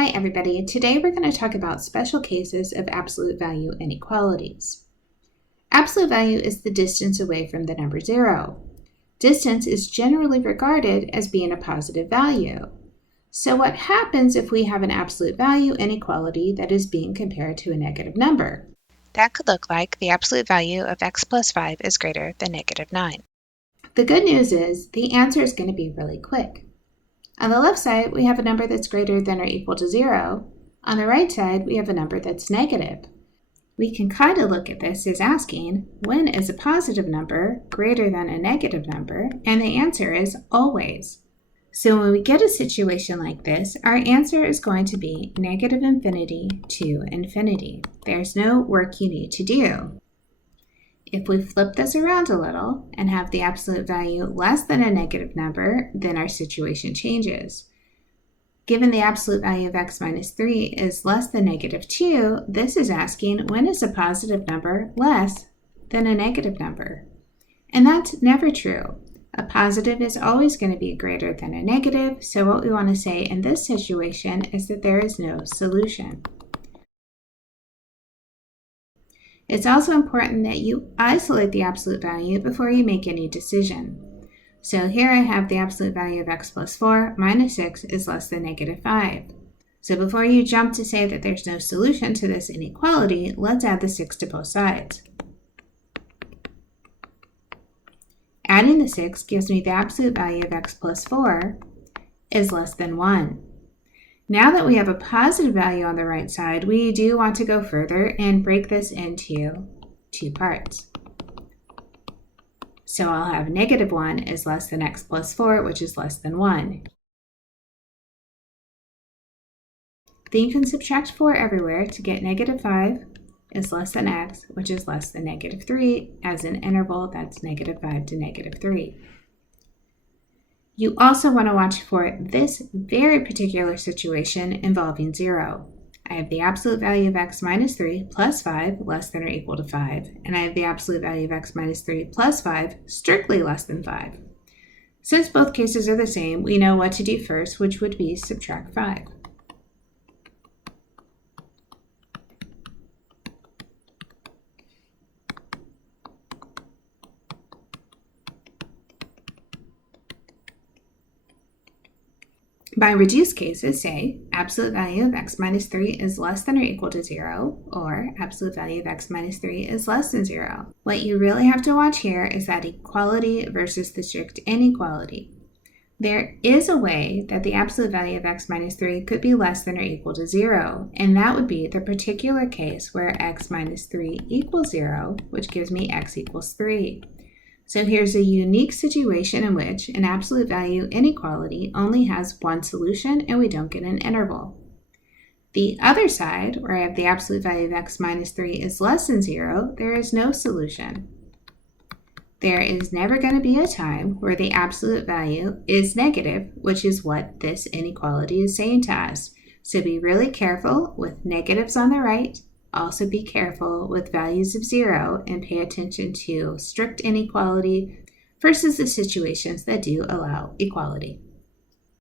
Hi everybody, today we're going to talk about special cases of absolute value inequalities. Absolute value is the distance away from the number 0. Distance is generally regarded as being a positive value. So what happens if we have an absolute value inequality that is being compared to a negative number? That could look like the absolute value of x plus 5 is greater than negative 9. The good news is the answer is going to be really quick. On the left side, we have a number that's greater than or equal to 0. On the right side, we have a number that's negative. We can kind of look at this as asking, when is a positive number greater than a negative number? And the answer is always. So when we get a situation like this, our answer is going to be negative infinity to infinity. There's no work you need to do. If we flip this around a little and have the absolute value less than a negative number, then our situation changes. Given the absolute value of x minus 3 is less than negative 2, this is asking when is a positive number less than a negative number? And that's never true. A positive is always going to be greater than a negative, so what we want to say in this situation is that there is no solution. It's also important that you isolate the absolute value before you make any decision. So here I have the absolute value of x plus 4 minus 6 is less than negative 5. So before you jump to say that there's no solution to this inequality, let's add the 6 to both sides. Adding the 6 gives me the absolute value of x plus 4 is less than 1. Now that we have a positive value on the right side, we do want to go further and break this into two parts. So I'll have negative 1 is less than x plus 4, which is less than 1. Then you can subtract 4 everywhere to get negative 5 is less than x, which is less than negative 3, as an interval that's negative 5 to negative 3. You also want to watch for this very particular situation involving 0. I have the absolute value of x minus 3 plus 5 less than or equal to 5, and I have the absolute value of x minus 3 plus 5 strictly less than 5. Since both cases are the same, we know what to do first, which would be subtract 5. By reduced cases, say, absolute value of x minus 3 is less than or equal to 0, or absolute value of x minus 3 is less than 0. What you really have to watch here is that equality versus the strict inequality. There is a way that the absolute value of x minus 3 could be less than or equal to 0, and that would be the particular case where x minus 3 equals 0, which gives me x equals 3. So here's a unique situation in which an absolute value inequality only has one solution and we don't get an interval. The other side, where I have the absolute value of x minus 3 is less than 0, there is no solution. There is never going to be a time where the absolute value is negative, which is what this inequality is saying to us. So be really careful with negatives on the right. Also be careful with values of 0 and pay attention to strict inequality versus the situations that do allow equality.